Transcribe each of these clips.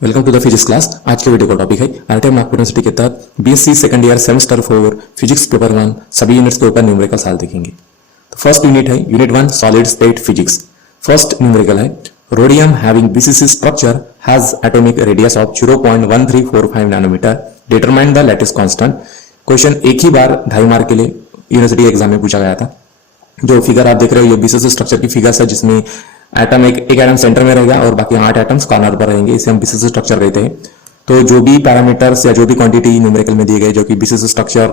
Welcome to the physics class. आज के video का टॉपिक है आरटीएम नागपुर यूनिवर्सिटी के तहत BSc second year semester 4 physics paper 1 सभी यूनिट्स के ऊपर न्यूमेरिकल हाल देखेंगे। तो फर्स्ट यूनिट है unit 1 solid state physics. First numerical है rhodium having BCC structure has atomic radius of 0.1345 nanometre, determine the lattice constant. Question एक ही बार 2.5 मार्क के लिए यूनिवर्सिटी एग्जाम में पूछा गया था। जो फिगर आप देख रहे हो ये बीसीसी स्ट्रक्चर की फिगर है, जिसमें एटम एक एटम सेंटर में रहेगा और बाकी 8 एटम्स कॉर्नर पर रहेंगे। इसे हम बीसीसी स्ट्रक्चर कहते हैं। तो जो भी पैरामीटर्स या जो भी क्वांटिटी न्यूमेरिकल में दिए गए जो कि बीसीसी स्ट्रक्चर,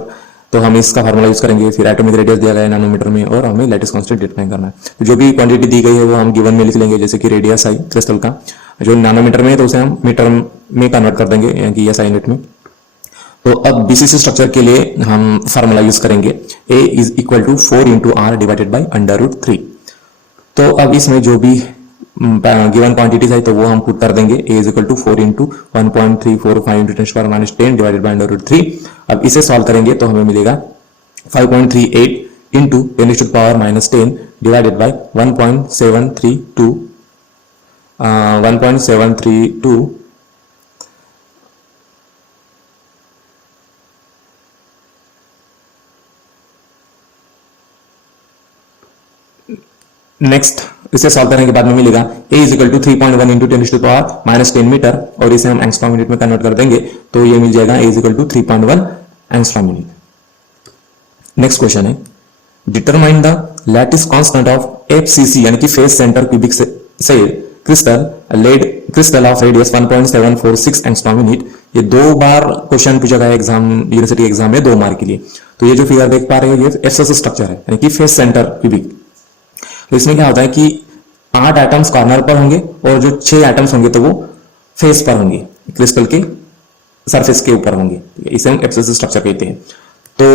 तो हम इसका फार्मूला यूज करेंगे। फिर एटॉमिक रेडियस दिया गया है नैनोमीटर में और हमें लैटिस कांस्टेंट डिटरमाइन करना है। तो जो भी क्वांटिटी दी गई है वो हम गिवन में लिख लेंगे, जैसे कि रेडियस आई क्रिस्टल का जो नैनोमीटर में है तो उसे हम मीटर में कन्वर्ट कर देंगे, यानी कि SI यूनिट में। तो अब बीसीसी स्ट्रक्चर के लिए हम फार्मूला यूज करेंगे A is equal to 4 into r divided by √3। तो अब इसमें जो भी गिवन क्वांटिटीज है तो वो हम पुट कर देंगे। A is equal to 4 into 1.345 into 10⁻⁻10 divided by √3। अब इसे सॉल्व करेंगे तो हमें मिलेगा 5.38 इंटू 10⁻⁻10 डिवाइडेड बाई 1.732 नेक्स्ट इसे सॉल्व करने के बाद में मिलेगा A is equal to 3.1 into 10⁻⁻10 metre, और इसे हम एंगस्ट्रॉम यूनिट में कन्वर्ट कर देंगे तो ये मिल जाएगा A is equal to 3.1 angstrom unit. Next question है determine the lattice constant of FCC यानी कि फेस सेंटर क्यूबिक से crystal of radius 1.746 angstrom unit. ये 2 बार क्वेश्चन पूछा गया एग्जाम यूनिवर्सिटी एग्जाम में 2 मार्क के लिए। तो ये जो फिगर देख पा रहे हो ये FCC स्ट्रक्चर है, यानी कि फेस सेंटर क्यूबिक। तो इसमें क्या होता है कि 8 एटम्स कॉर्नर पर होंगे और जो 6 एटम्स होंगे तो वो फेस पर होंगे, क्रिस्टल के सरफेस के ऊपर होंगे। इसे हम FCC स्ट्रक्चर कहते हैं। तो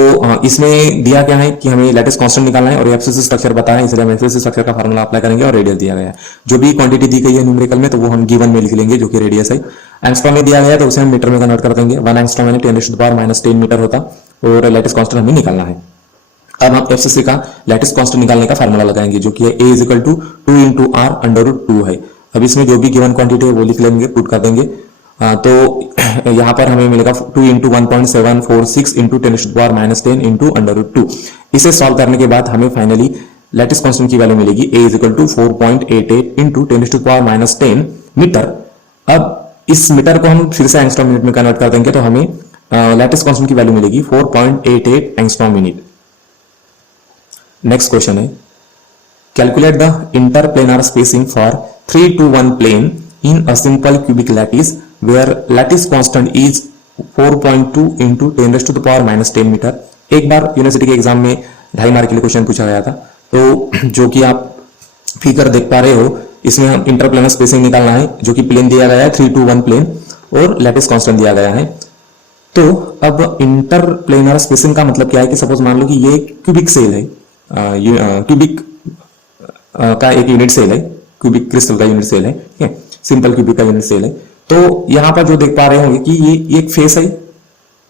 इसमें दिया क्या है कि हमें लैटिस कांस्टेंट निकालना है और FCC स्ट्रक्चर बताया है, इसलिए हम FCC स्ट्रक्चर का फार्मूला अप्लाई करेंगे और रेडियस दिया गया है। जो भी क्वांटिटी दी गई है न्यूमेरिकल में तो वो हम गिवन में लिख लेंगे, जो कि रेडियस है। एंगस्ट्रॉम में दिया गया है तो उसे हम मीटर में कन्वर्ट कर देंगे। 1 एंगस्ट्रॉम यानी 10⁻⁻10 मीटर होता और लैटिस कांस्टेंट हमें निकालना है। अब हम FCC का लैटिस कांस्टेंट निकालने का फार्मूला लगाएंगे, जो कि A is equal to 2 into r √2 है। अब इसमें जो भी गिवन क्वांटिटी है वो लिख लेंगे, पुट कर देंगे। तो यहाँ पर हमें मिलेगा 2 इंटू 1.746 इंटू 10⁻⁻10 इंटू √2। इसे सॉल्व करने के बाद हमें फाइनली लैटिस कांस्टेंट की वैल्यू मिलेगी A is equal to 4.88 into 10⁻⁻10 metre. अब इस मीटर को हम फिर से एंगस्ट्रॉम यूनिट में कन्वर्ट कर देंगे तो हमें लैटिस कांस्टेंट की वैल्यू मिलेगी 4.88 एंगस्ट्रॉम यूनिट। नेक्स्ट क्वेश्चन है calculate the interplanar spacing for 3 to 1 plane in a simple cubic lattice where lattice constant is 4.2 into 10⁻⁻10 metre. एक बार यूनिवर्सिटी के एग्जाम में 2.5 मार्क के लिए क्वेश्चन पूछा गया था। तो जो कि आप फिगर देख पा रहे हो इसमें हम इंटरप्लेनर स्पेसिंग निकालना है, जो कि प्लेन दिया गया है 3 to 1 प्लेन और लैटिस कांस्टेंट दिया गया है। तो अब इंटरप्लेनर स्पेसिंग का मतलब क्या है कि सपोज मान लो कि ये क्यूबिक सेल है, क्यूबिक का एक यूनिट सेल है, क्यूबिक क्रिस्टल का यूनिट सेल है, ठीक है, सिंपल क्यूबिक का यूनिट सेल है। तो यहां पर जो देख पा रहे होंगे कि ये एक फेस है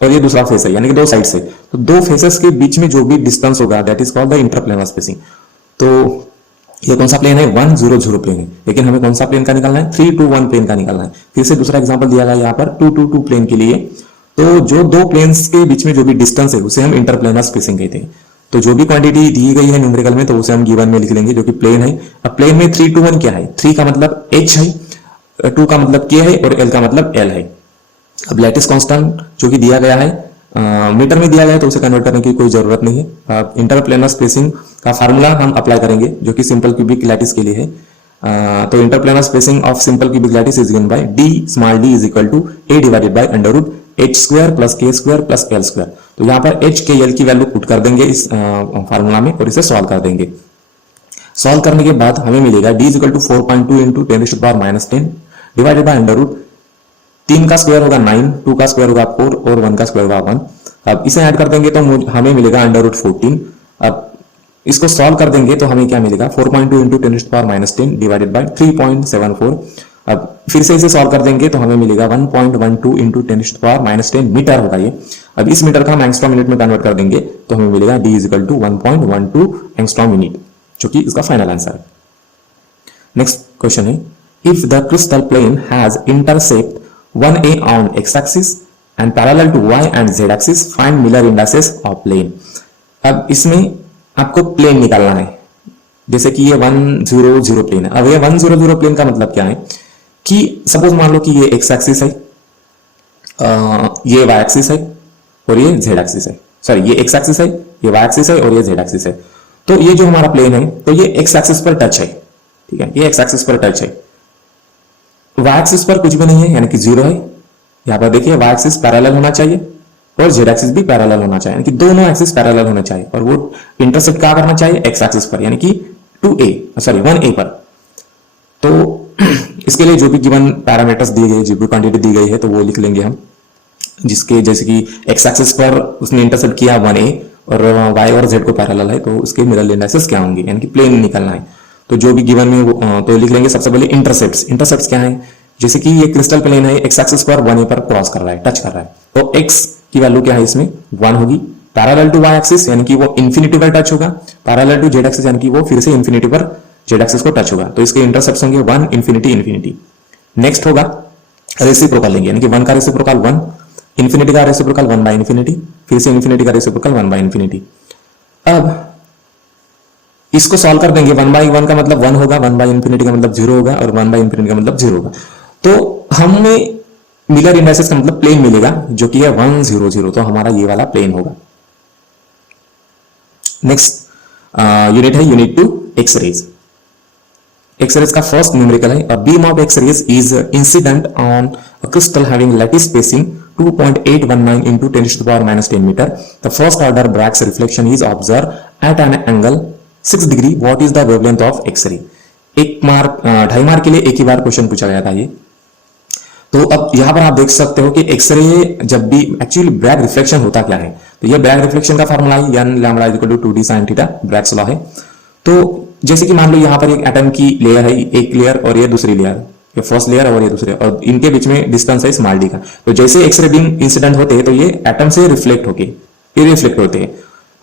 और ये दूसरा फेस है, यानी कि 2 साइड से। तो 2 फेसेस के बीच में जो भी डिस्टेंस होगा that is called the interplanar spacing. तो ये कौन सा प्लेन है? 1 0 0 प्लेन है, लेकिन हमें कौन सा प्लेन का निकालना है? 3 to 1 प्लेन का निकालना है। फिर से दूसरा एग्जांपल दिया गया यहाँ पर 2 to 2 प्लेन के लिए। तो जो 2 प्लेन्स के बीच में जो भी डिस्टेंस है उसे हम इंटरप्लेनर स्पेसिंग कहते हैं। तो जो भी क्वांटिटी दी गई है न्यूमेरिकल में तो उसे हम गिवन में लिख लेंगे, जो कि प्लेन है। अब प्लेन में 3 to 1 क्या है? 3 का मतलब H है, 2 का मतलब K है और L का मतलब L है। अब लैटिस कांस्टेंट जो कि दिया गया है मीटर में दिया गया है तो उसे कन्वर्ट करने की कोई जरूरत नहीं है। इंटरप्लेनर स्पेसिंग का फार्मूला हम अप्लाई करेंगे, जो कि सिंपल क्यूबिक लैटिस के लिए है। तो interplanar spacing of simple cubic lattice is given by d is equal to A divided by √h² plus k² plus l²। तो यहाँ पर h k l की वैल्यू पुट कर देंगे इस फार्मूला में और इसे सॉल्व कर देंगे। सॉल्व करने के बाद हमें मिलेगा d is equal to 4.2 into 10⁻⁻10 divided by √3 का स्क्वायर होगा 9, 2 का स्क्वायर होगा 4 और 1 का स्क्वायर होगा 1। अब इसे ऐड कर देंगे तो हमें मिलेगा √14। अब इसको सॉल्व कर देंगे तो हमें क्या मिलेगा? 4.2 इंटू 10⁻⁻10 डिवाइडेड बाय 3.74। अब फिर से इसे सॉल्व कर देंगे तो हमें मिलेगा 1.12 इंटू 10⁻⁻10 मीटर होगा ये। अब इस मीटर का हम एंगस्ट्रॉम यूनिट में कन्वर्ट कर देंगे तो हमें मिलेगा d is equal to 1.12 angstrom unit, जो कि इसका फाइनल आंसर है। नेक्स्ट क्वेश्चन है if the crystal plane has intersect 1a on x axis and parallel to y and z axis, find Miller indices of plane। अब इसमें आपको plane निकालना है, जैसे कि ये 100 प्लेन है। अब ये 100 प्लेन का मतलब क्या है कि सपोज मान लो कि ये x एक्सिस है, ये y एक्सिस है और ये z एक्सिस है, सॉरी ये x एक्सिस है, ये y एक्सिस है और ये z एक्सिस है। तो ये जो हमारा प्लेन है तो ये x एक्सिस पर टच है, ठीक है, ये x एक्सिस पर टच है। y एक्सिस पर कुछ भी नहीं है यानी कि 0 है। यहां पर देखिए y एक्सिस पैरेलल होना चाहिए और z एक्सिस भी पैरेलल होना चाहिए, यानी कि दोनों एक्सिस पैरेलल होने चाहिए और वो इंटरसेक्ट क्या करना चाहिए, x एक्सिस पर, यानी कि 1a पर। तो इसके लिए जो भी गिवन पैरामीटर्स दिए गए, जो भी क्वांटिटी दी गई है तो वो लिख लेंगे हम, जिसके जैसे कि x एक्सिस पर उसने इंटरसेप्ट किया 1a और y और z को पैरेलल है तो उसके मिरर इंडाइसेस क्या होंगे, यानी कि प्लेन निकालना है। तो जो भी गिवन में तो लिख लेंगे सबसे पहले इंटरसेप्ट्स क्या है, जैसे कि ये क्रिस्टल प्लेन है, x एक्सिस पर 1a पर क्रॉस कर रहा है, टच कर रहा है, तो x की वैल्यू क्या है इसमें 1 होगी। पैरेलल टू y एक्सिस यानी कि वो इंफिनिटी पर टच होगा, पैरेलल टू z एक्सिस यानी कि वो फिर से इंफिनिटी पर z एक्सिस को टच होगा, तो इसके इंटरसेप्ट्स होंगे 1 इंफिनिटी इंफिनिटी। नेक्स्ट होगा रेसिप्रोकल लेंगे, यानी कि 1 का रेसिप्रोकल 1, इंफिनिटी का रेसिप्रोकल 1 बाय इंफिनिटी, फिर से इंफिनिटी का रेसिप्रोकल 1 बाय इंफिनिटी। अब इसको सॉल्व कर देंगे, 1 बाय 1 का मतलब 1 होगा, 1 बाय इंफिनिटी का मतलब 0 होगा और 1 बाय इंफिनिटी का मतलब 0 होगा। तो हमें मिलर इंडाइसेस का मतलब प्लेन मिलेगा जो कि है 100, तो हमारा ये वाला प्लेन होगा। नेक्स्ट यूनिट है यूनिट 2 एक्सरेज। एक्सरेज का फर्स्ट न्यूमेरिकल है, a beam of X rays is incident on a crystal having lattice spacing 2.819 into 10 to the power minus 10 meter. The first order Bragg's reflection is observed at an angle 6 degree. What is the wavelength of X-ray? एक mark 2.5 mark के लिए एक ही बार question पूछा गया था ये। तो अब यहां पर आप देख सकते हो कि एक्सरे जब भी एक्चुअली ब्रैग रिफ्लेक्शन होता क्या है, तो ये ब्रैग रिफ्लेक्शन का फार्मूला है n lambda is equal to 2d sin theta, Bragg's law है। तो जैसे कि मान लो यहां पर एक एटम की लेयर है, एक लेयर और ये दूसरी लेयर, ये फर्स्ट लेयर और ये दूसरे, और इनके बीच में डिस्टेंस है स्मॉल डी का। तो जैसे एक्सरे बीम इंसिडेंट होते हैं तो ये एटम से रिफ्लेक्ट होके ये रिफ्लेक्ट होते हैं,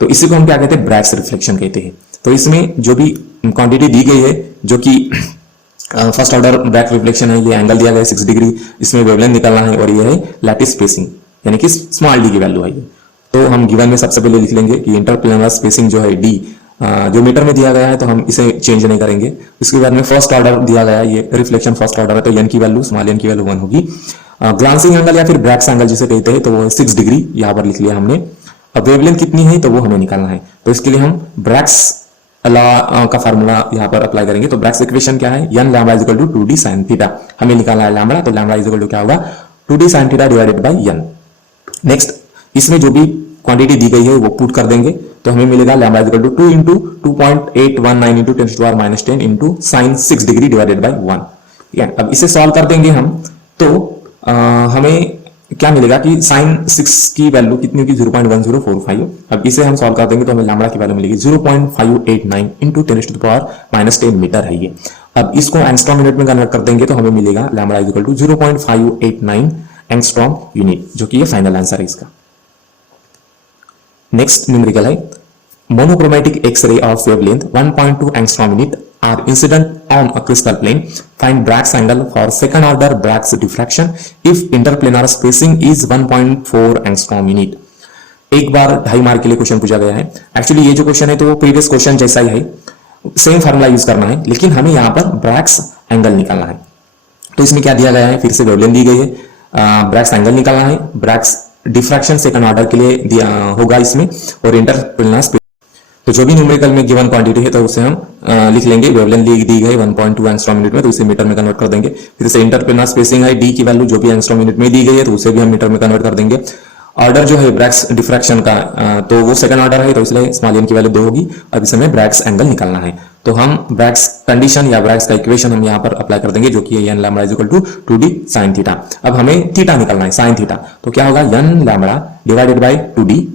तो इसी को हम क्या कहते हैं, ब्रैग्स रिफ्लेक्शन कहते हैं। तो इसमें जो भी क्वांटिटी दी गई है जो कि फर्स्ट ऑर्डर ब्रैग रिफ्लेक्शन है, ये एंगल दिया गया है 6 डिग्री, इसमें वेवलेंथ निकालना है और ये है लैटिस स्पेसिंग यानी कि स्मॉल डी की वैल्यू है ये। तो हम गिवन में सबसे पहले लिख लेंगे कि इंटरप्लेनर स्पेसिंग जो है डी, जो मीटर में दिया गया है तो हम इसे चेंज नहीं करेंगे। इसके बाद में फर्स्ट ऑर्डर दिया गया है, ये रिफ्लेक्शन फर्स्ट ऑर्डर है, तो n की वैल्यू स्मॉल n की वैल्यू 1 होगी। ग्लांसिंग एंगल या फिर ब्रैग्स एंगल जिसे कहते हैं तो वो 6 डिग्री यहाँ पर लिख लिया हमने। अब वेवलेंथ कितनी है तो वो हमें निकालना है, तो इसके लिए हम ब्रैग्स का फार्मूला यहाँ पर अप्लाई करेंगे। तो ब्रैग्स इक्वेशन क्या है, n lambda is equal to 2d sin theta, हमें निकालना है लैम्बडा, तो लैम्बडा इज इक्वल टू क्या होगा 2d sin theta divided by n। Next इसमें जो भी क्वांटिटी दी गई है वो पुट कर देंगे, तो हमें मिलेगा lambda is equal to 2 into 2.819 into 10 to power minus 10 into sine 6 degree divided by 1। ठीक है, अब इसे सॉल्व कर देंगे हम, तो हमें क्या मिलेगा कि साइन 6 की वैल्यू कितनी होगी 0.1045। अब इसे हम सॉल्व कर देंगे तो हमें लैम्बडा की वैल्यू मिलेगी 0.589 into 10 to the power minus 10 metre है ये। अब इसको एंगस्ट्रॉम यूनिट में कन्वर्ट कर देंगे तो हमें मिलेगा lambda is equal to 0.589 angstrom unit, जो कि ये फाइनल आंसर है इसका। नेक्स्ट न्यूमेरिकल है, monochromatic X ray of wavelength 1.2 angstrom unit are incident on a crystal plane. Find Bragg's angle for second order Bragg's diffraction if interplanar spacing is 1.4 angstrom unit. एक बार 2.5 mark के लिए question पूछा गया है। एक्चुअली ये जो क्वेश्चन है तो वो प्रीवियस क्वेश्चन जैसा ही है, सेम फार्मूला यूज करना है, लेकिन हमें यहाँ पर ब्रैग्स एंगल निकालना है। तो इसमें क्या दिया गया है, फिर से वेवलेंथ दी गई है, ब्रैग्स एंगल निकालना है, ब्रैग्स डिफ्रैक्शन सेकंड ऑर्डर के लिए दिया होगा इसमें, और इंटरप्लेनर स्पेसिंग। तो जो भी न्यूमेरिकल में गिवन क्वांटिटी है तो उसे हम लिख लेंगे, वेवलेंथ दी गई 1.2 एंगस्ट्रॉम यूनिट में, तो इसे मीटर में कन्वर्ट कर देंगे। फिर से इंटरप्लेनर स्पेसिंग है, डी की वैल्यू जो भी एंगस्ट्रॉम यूनिट में दी गई है तो उसे भी हम मीटर में कन्वर्ट कर देंगे। ऑर्डर जो है ब्रैग्स डिफ्रैक्शन का तो वो सेकंड ऑर्डर है, तो इसलिए स्मॉल n की वैल्यू 2 होगी। अब इसमें ब्रैग्स एंगल निकालना है, तो हम ब्रैग्स कंडीशन या ब्रैग्स का इक्वेशन हम यहाँ पर अप्लाई कर देंगे, जो कि है n lambda is equal to 2d sin theta. अब हमें थीटा निकालना है, sin थीटा, तो क्या होगा n lambda divided by 2d।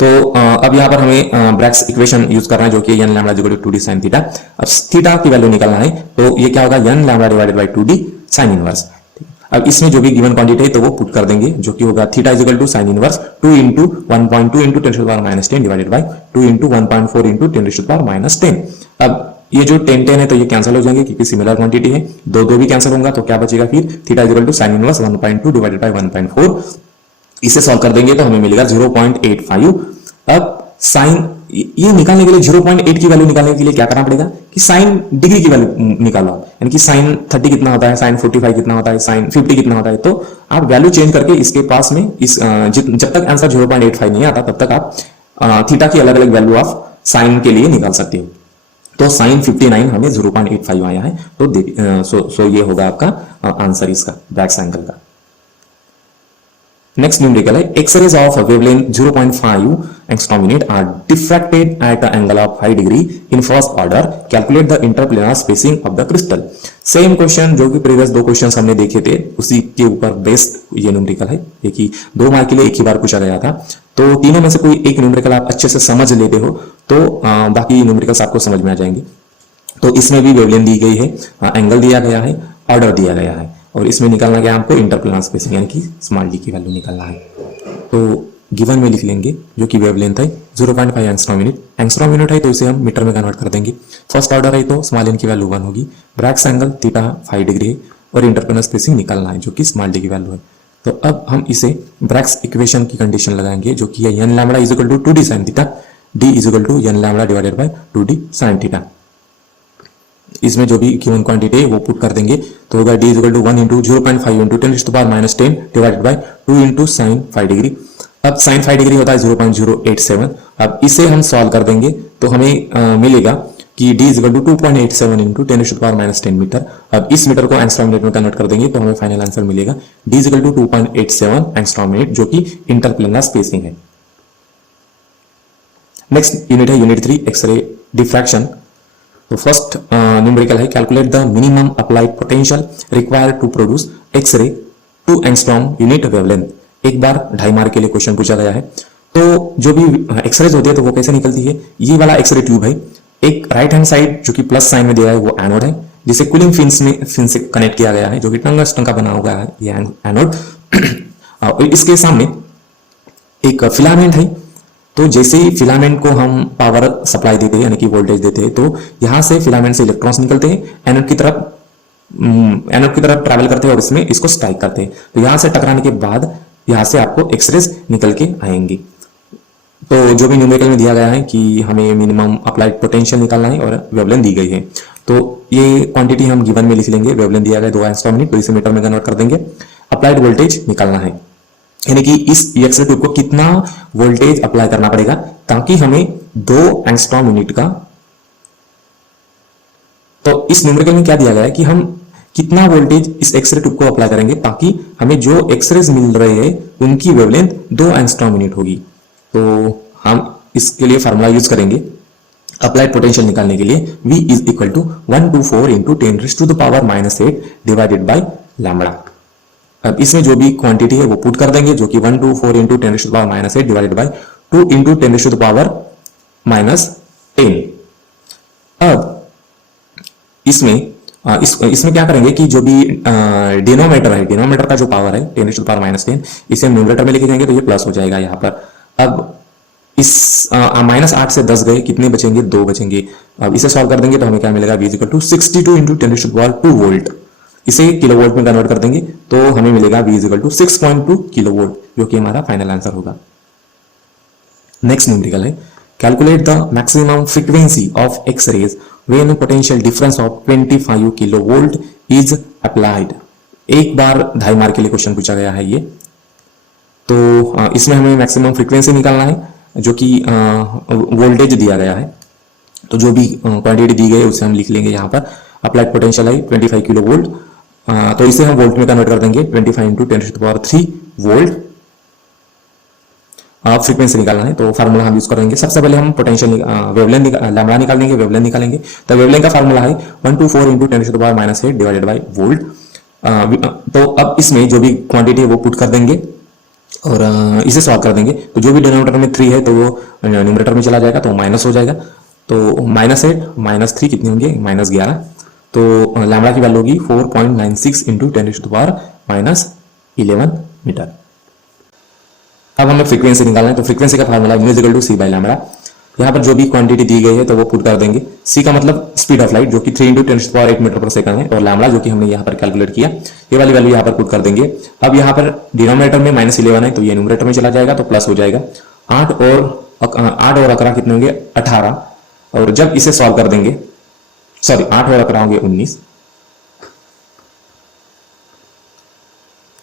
तो अब यहाँ पर हमें ब्रैग्स इक्वेशन यूज करना है, जो कि n lambda equal to 2d sin theta. अब थीटा की वैल्यू निकालना है, तो ये क्या होगा n lambda divided by 2d sin inverse. अब इसमें जो भी गिवन क्वांटिटी है तो वो पुट कर देंगे, जो कि होगा theta is equal to sin inverse 2 into 1.2 into 10 to the power minus 10 divided by 2 into 1.4 into 10 to the power minus 10। अब ये जो 10 है तो ये कैंसिल हो जाएंगे क्योंकि सिमिलर क्वांटिटी है, दो दो भी कैंसिल होगा तो क्या बचेगा फिर theta equal to sine inverse 1.2 divided by 1.4। इसे सॉल्व कर देंगे तो हमें मिलेगा 0.85। अब साइन ये निकालने के लिए 0.8 की वैल्यू निकालने के लिए क्या करना पड़ेगा कि साइन डिग्री की वैल्यू निकालो, यानी कि साइन 30 कितना होता है, साइन 45 कितना होता है, साइन 50 कितना होता है। तो आप वैल्यू चेंज करके इसके पास में इस जब तक आंसर 0.85 नहीं आता तब तक आप थीटा की अलग अलग वैल्यू ऑफ साइन के लिए निकाल सकते हो। तो साइन 59 हमें 0.85 आया है, तो सो ये होगा आपका आंसर इसका ब्रैग्स एंगल का। नेक्स्ट न्यूमेरिकल है X-rays of wavelength 0.5 angstrom unit are diffracted at the angle of 5 degree in first order, calculate the interplanar spacing of the crystal. Same question जो कि प्रीवियस दो क्वेश्चंस हमने देखे थे उसी के ऊपर बेस्ड ये न्यूमेरिकल है, एक ही 2 मार्क के लिए एक ही बार पूछा गया था। तो तीनों में से कोई एक न्यूमेरिकल आप अच्छे से समझ लेते हो तो बाकी न्यूमेरिकल्स आपको समझ में आ जाएंगे। तो इसमें भी वेवलेंथ दी गई है, एंगल दिया गया है, ऑर्डर दिया गया है और इसमें निकालना क्या आपको इंटरप्लेनर स्पेसिंग यानी कि स्मॉल डी की वैल्यू निकालना है। तो गिवन में लिख लेंगे जो कि वेवलेंथ है 0.5 एंगस्ट्रॉम यूनिट, एंगस्ट्रॉम यूनिट है तो इसे हम मीटर में कन्वर्ट कर देंगे। फर्स्ट ऑर्डर है तो स्मॉल एन की वैल्यू 1 होगी, ब्रैग्स एंगल थीटा 5 डिग्री है और इंटरप्लेनर स्पेसिंग निकालना है जो कि स्मॉल डी की वैल्यू है। तो अब हम इसे ब्रैग्स इक्वेशन की कंडीशन लगाएंगे जो कि है n lambda is equal to 2d sin theta, d is equal to n lambda divided by 2d sin theta. इसमें जो भी गिवन क्वांटिटी है वो पुट कर देंगे तो होगा d equal to 1 into 0.5 into 10⁻⁻10 divided by 2 into sine 5 degree. अब साइन 5 डिग्री होता है 0.087। अब इसे हम सॉल्व कर देंगे तो हमें मिलेगा कि d equal to 2.87 into 10⁻⁻10 metre. अब इस मीटर को एंगस्ट्रॉम यूनिट में कन्वर्ट कर देंगे तो हमें फाइनल आंसर मिलेगा d equal to 2.87 angstrom unit जो कि इंटरप्लेनर स्पेसिंग है। नेक्स्ट यूनिट है यूनिट 3 एक्सरे डिफ्रैक्शन। तो फर्स्ट न्यूमेरिकल है calculate the minimum applied potential required to produce X-ray 2 angstrom unit wavelength. एक बार 2.5 मार्क के लिए क्वेश्चन पूछा गया है। तो जो भी एक्सरेज होती है तो वो कैसे निकलती है, ये वाला एक्सरे ट्यूब है, एक राइट हैंड साइड जो कि प्लस साइन में दिया है वो एनोड है जिसे कूलिंग फिन से कनेक्ट किया गया है जो कि टंगस्टन का बना हुआ है ये एनोड। और इसके सामने एक फिलामेंट है। तो जैसे ही फिलामेंट को हम पावर सप्लाई देते हैं यानी कि वोल्टेज देते हैं तो यहां से फिलामेंट से इलेक्ट्रॉन्स निकलते हैं एनोड की तरफ ट्रैवल करते हैं और इसमें इसको स्ट्राइक करते हैं। तो यहां से टकराने के बाद यहां से आपको एक्सरेज निकल के आएंगे। तो जो भी न्यूमेरिकल में दिया गया है कि हमें मिनिमम अप्लाइड पोटेंशियल निकालना है और वेवलेंथ दी गई है तो ये क्वांटिटी हम गिवन में लिख लेंगे। वेवलेंथ दिया गया 2 एंगस्ट्रॉम यूनिट तो इसे मीटर में कन्वर्ट कर देंगे। अप्लाइड वोल्टेज निकालना है यानी कि इस एक्सरे ट्यूब को कितना वोल्टेज अप्लाई करना पड़ेगा ताकि हमें 2 एंगस्ट्रॉम यूनिट का। तो इस न्यूमेरिकल में क्या दिया गया है कि हम कितना वोल्टेज इस एक्सरे ट्यूब को अप्लाई करेंगे ताकि हमें जो एक्सरेज मिल रहे हैं उनकी वेवलेंथ 2 एंगस्ट्रॉम यूनिट होगी। तो हम इसके लिए फार्मूला यूज करेंगे अप्लाइड पोटेंशियल निकालने के लिए V is equal to 124 into 10⁻⁻8 divided by lambda. अब इसमें जो भी क्वांटिटी है वो पुट कर देंगे जो कि 124 इंटू 10⁻⁻8 डिवाइडेड बाय 2 इंटू 10⁻⁻10। अब इसमें क्या करेंगे कि जो भी डिनोमिनेटर है, डिनोमिनेटर का जो पावर है 10⁻⁻10 इसे हम न्यूमरेटर में लेके जाएंगे तो ये प्लस हो जाएगा यहाँ पर। अब इस -8 से 10 गए, कितने बचेंगे, 2 बचेंगे। अब इसे सॉल्व कर देंगे तो हमें क्या मिलेगा V equal to 62 into 10⁻2 volt. इसे किलोवोल्ट में कन्वर्ट कर देंगे तो हमें मिलेगा V इक्वल टू 6.2 किलोवोल्ट जो कि हमारा फाइनल आंसर होगा। नेक्स्ट न्यूमेरिकल है calculate the maximum frequency of X rays when potential difference of 25 kilovolt is applied. एक बार 2.5 मार्क के लिए क्वेश्चन पूछा गया है ये। तो इसमें हमें मैक्सिमम फ्रीक्वेंसी निकालना है जो कि वोल्टेज दिया गया है। तो जो भी क्वांटिटी दी गई है उसे हम लिख लेंगे यहाँ पर। अप्लाइड पोटेंशियल है 25 किलो वोल्ट तो इसे हम वोल्ट में कन्वर्ट कर देंगे 25 इंटू 10⁻³ वोल्ट। फ्रीक्वेंसी निकालना है तो फार्मूला हम यूज करेंगे। सबसे पहले हम पोटेंशियल वेवलेंथ लैम्बडा निकालेंगे, वेवलेंथ निकालेंगे। तो वेवलेंथ का फार्मूला है 124 इंटू 10⁻⁻8 डिवाइडेड बाय वोल्ट। तो अब इसमें जो भी क्वांटिटी है वो पुट कर देंगे और इसे सॉल्व कर देंगे। तो जो भी डिनोमिनेटर में 3 है तो वो न्यूमरेटर में चला जाएगा तो माइनस हो जाएगा। तो -8 -3 कितने होंगे, -11। तो लैम्बडा की वैल्यू होगी 4.96 इंटू 10⁻⁻11 मीटर। अब हमें फ्रीक्वेंसी निकालना है तो फ्रीक्वेंसी का formula µ equal to C by lambda. यहाँ पर जो भी क्वांटिटी दी गई है तो वो पुट कर देंगे। सी का मतलब स्पीड ऑफ लाइट जो कि 3 इंटू 10⁸ मीटर पर सेकंड है, और लैम्बडा जो कि हमने यहाँ पर कैलकुलेट किया, ये वाली वैल्यू यहाँ पर पुट कर देंगे। अब यहाँ पर डिनोमिनेटर में -11 है तो ये न्यूमरेटर में चला जाएगा तो प्लस हो जाएगा। 8 और 11 कितने होंगे 18, और जब इसे सॉल्व कर देंगे, सॉरी 8 और 11 होंगे 19।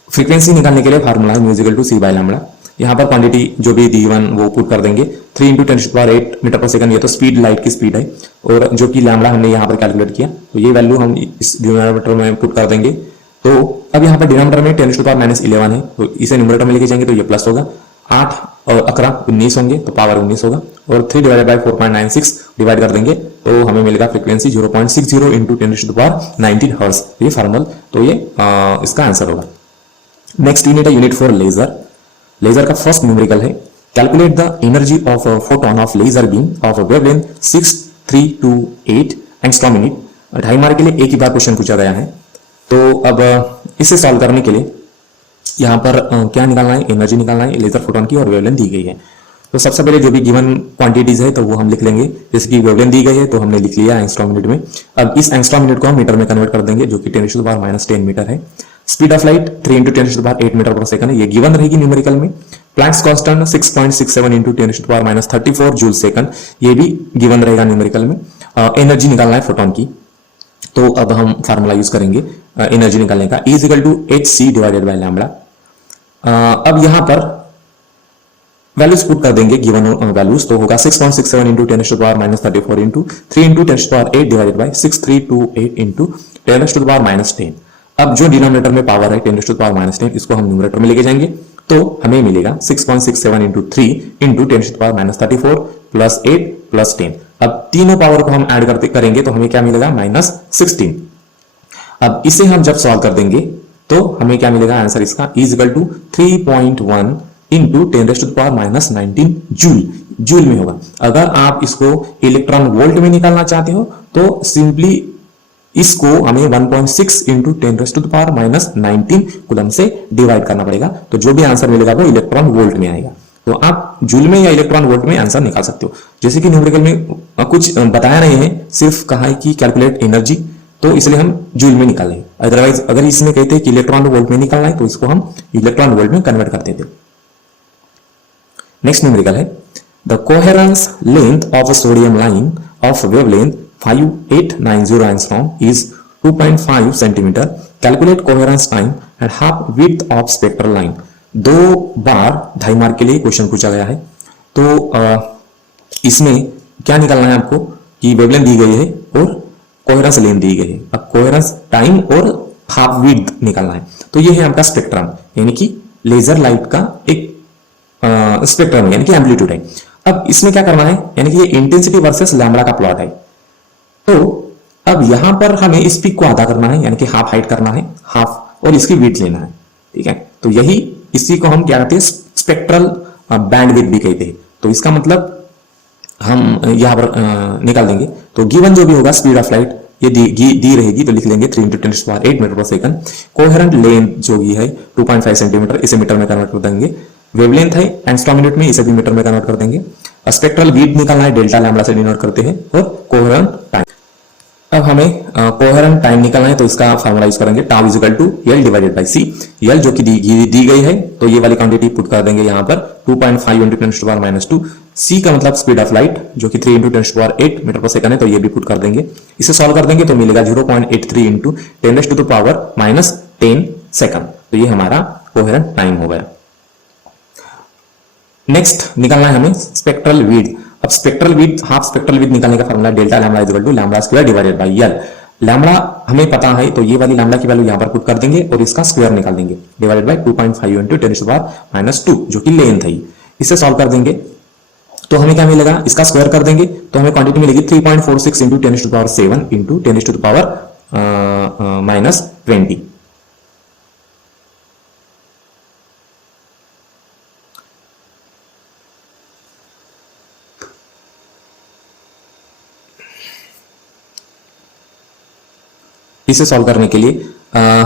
फ्रीक्वेंसी निकालने के लिए फार्मूला है musical to c by lambda. यहाँ पर क्वांटिटी जो भी दी वन वो पुट कर देंगे। 3 इंटू 10⁸ मीटर पर सेकंड, ये तो स्पीड लाइट की स्पीड है, और जो कि लैम्बडा हमने यहाँ पर कैलकुलेट किया, तो ये वैल्यू हम इस डिनोमिनेटर में पुट कर देंगे। तो अब यहाँ पर डिनोमिनेटर में 10⁻11 है, तो इसे न्यूमरेटर में लेके जाएंगे तो ये प्लस होगा। 8 और 11 19 होंगे तो पावर 19 होगा, और 3 डिवाइडेड बाय 4.96 डिवाइड कर देंगे तो हमें मिलेगा फ्रीक्वेंसी 0.60 इंटू 10⁻19 हर्ट्ज। ये फार्मल, तो ये इसका आंसर होगा। नेक्स्ट यूनिट है यूनिट फॉर लेजर। लेजर का फर्स्ट न्यूमेरिकल है calculate the energy of photon of laser beam of wavelength 6328 angstrom minute. 2.5 mark के लिए एक ही बार क्वेश्चन पूछा गया है। तो अब इसे सॉल्व करने के लिए यहाँ पर क्या निकालना है, एनर्जी निकालना है लेजर फोटोन की, और वेवलेंथ दी गई है। तो सबसे पहले जो भी गिवन क्वांटिटीज है तो वो हम लिख लेंगे। जैसे कि वेवलेंथ दी गई है तो हमने लिख लिया एंगस्ट्रॉम मिनट में। अब इस एंगस्ट्रॉम मिनट को हम मीटर में कन्वर्ट कर देंगे जो कि 10⁻10 मीटर है। Speed of light 3 into 10⁸ metre per second है, ये गिवन रहेगी न्यूमेरिकल में। Planck's constant 6.67 into 10⁻34 joule second, ये भी गिवन रहेगा न्यूमेरिकल में। एनर्जी निकालना है फोटोन की, तो अब हम फार्मूला यूज करेंगे एनर्जी निकालने का, E equal to hc divided by lambda. अब यहां पर वैल्यूज पुट कर देंगे गिवन वैल्यूज, तो होगा 6.67 into 10⁻34 into 3 into 10⁸ divided by 6328 into 10⁻10। अब जो डिनोमिनेटर में पावर है 10⁻10, इसको हम न्यूमरेटर में लेके जाएंगे तो हमें मिलेगा 6.67 इंटू 3 इंटू 10⁻34 प्लस 8 प्लस 10। अब तीनों पावर को हम ऐड करते करेंगे तो हमें क्या मिलेगा -16। अब इसे हम जब सॉल्व कर देंगे तो हमें क्या मिलेगा आंसर इसका, is equal to 3.1 into 10⁻19 joule में होगा। अगर आप इसको इलेक्ट्रॉन वोल्ट में निकालना चाहते हो तो सिंपली इसको हमें 1.6 इंटू 10⁻19 कूलम से डिवाइड करना पड़ेगा, तो जो भी आंसर मिलेगा वो इलेक्ट्रॉन वोल्ट में आएगा। तो आप जूल में या इलेक्ट्रॉन वोल्ट में आंसर निकाल सकते हो। जैसे कि न्यूमेरिकल में कुछ बताया नहीं है, सिर्फ कहा है कि कैलकुलेट एनर्जी, तो इसलिए हम जूल में निकालेंगे। अदरवाइज अगर इसमें कहते हैं कि इलेक्ट्रॉन वोल्ट में निकालना है तो इसको हम इलेक्ट्रॉन वोल्ट में कन्वर्ट कर देते। नेक्स्ट न्यूमेरिकल है the coherence length of a sodium line of wavelength 5890 angstrom is 2.5 centimeter. Calculate coherence time and half width of spectral line. 2 bar 2.5 mark के लिए क्वेश्चन पूछा गया है। तो इसमें क्या निकालना है आपको कि वेवलेंथ दी गई है और कोहेरेंस लेंथ दी गई है। अब कोहेरेंस टाइम और हाफ विड्थ निकालना है। तो ये है आपका स्पेक्ट्रम, यानी कि लेजर लाइट का एक स्पेक्ट्रम यानी कि एम्पलीट्यूड है। अब इसमें क्या करना है, यानी कि ये इंटेंसिटी वर्सेस लैम्बडा का प्लॉट है। तो अब यहां पर हमें इस पीक को आधा करना है, यानी कि हाफ हाइट करना है, हाफ, और इसकी विड्थ लेना है। ठीक है, तो यही इसी को हम क्या कहते हैं स्पेक्ट्रल बैंडविड्थ भी कहते हैं। तो इसका मतलब हम यहां पर निकाल देंगे। तो गिवन जो भी होगा स्पीड ऑफ लाइट ये दी रहेगी तो लिख लेंगे 3 into 10⁸ metre per second. Coherent length जो भी है 2.5 सेंटीमीटर, इसे मीटर में कन्वर्ट कर देंगे। वेवलेंथ है एंगस्ट्रॉम मिनट में, इसे भी मीटर में कन्वर्ट कर देंगे। स्पेक्ट्रल विड्थ निकालना है, डेल्टा लैम्बडा से डिनोट करते हैं, और कोहेरेंट टाइम। अब हमें कोहेरेंट टाइम निकालना है तो इसका फार्मूला यूज करेंगे tau is equal to L divided by c. L जो कि दी गई है तो ये वाली क्वांटिटी पुट कर देंगे यहाँ पर 2.5 इंटू 10⁻²। सी का मतलब स्पीड ऑफ लाइट जो कि 3 इंटू 10⁸ मीटर पर सेकंड है, तो ये भी पुट कर देंगे। इसे सॉल्व कर देंगे तो मिलेगा 0.83 इंटू 10⁻10 सेकंड। तो ये हमारा कोहेरेंट टाइम हो गया। नेक्स्ट निकालना है हमें स्पेक्ट्रल विड्थ। अब spectral width, half spectral width निकालने का formula delta lambda is equal to lambda square divided by L. Lambda हमें पता है तो ये वाली लैम्बडा की वैल्यू यहां पर पुट कर देंगे और इसका स्क्वायर निकाल देंगे डिवाइडेड बाय 2.5 इंटू 10⁻² जो कि लेंथ है। इसे सॉल्व कर देंगे तो हमें क्या मिलेगा, इसका स्क्वायर कर देंगे तो हमें क्वांटिटी मिलेगी 3.46 इंटू 10⁻7 इंटू 10⁻20। इसे सॉल्व करने के लिए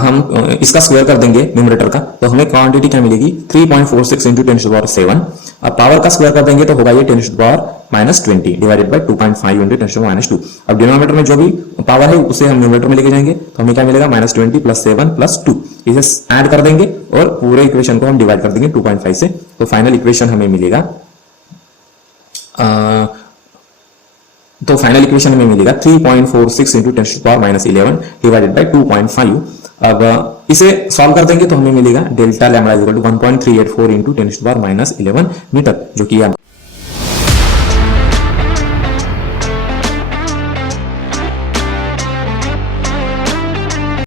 हम इसका स्क्वायर कर देंगे न्यूमरेटर का, तो हमें क्वांटिटी क्या मिलेगी 3.46 इंटू 10⁻7। अब पावर का स्क्वायर कर देंगे तो होगा ये -20 डिवाइडेड बाय 2.5 इंटू 10⁻²। अब डिनोमिनेटर में जो भी पावर है उसे हम न्यूमरेटर में लेके जाएंगे, तो हमें क्या मिलेगा -20 + 7 + 2, इसे ऐड कर देंगे और पूरे इक्वेशन को हम डिवाइड कर देंगे 2.5 से। तो फाइनल इक्वेशन हमें मिलेगा 3.46 इंटू 10⁻11 डिवाइडेड बाय 2.5। अब इसे सॉल्व कर देंगे तो हमें मिलेगा डेल्टा लैम्बडा 1.384 इंटू 10⁻11 मीटर, जो कि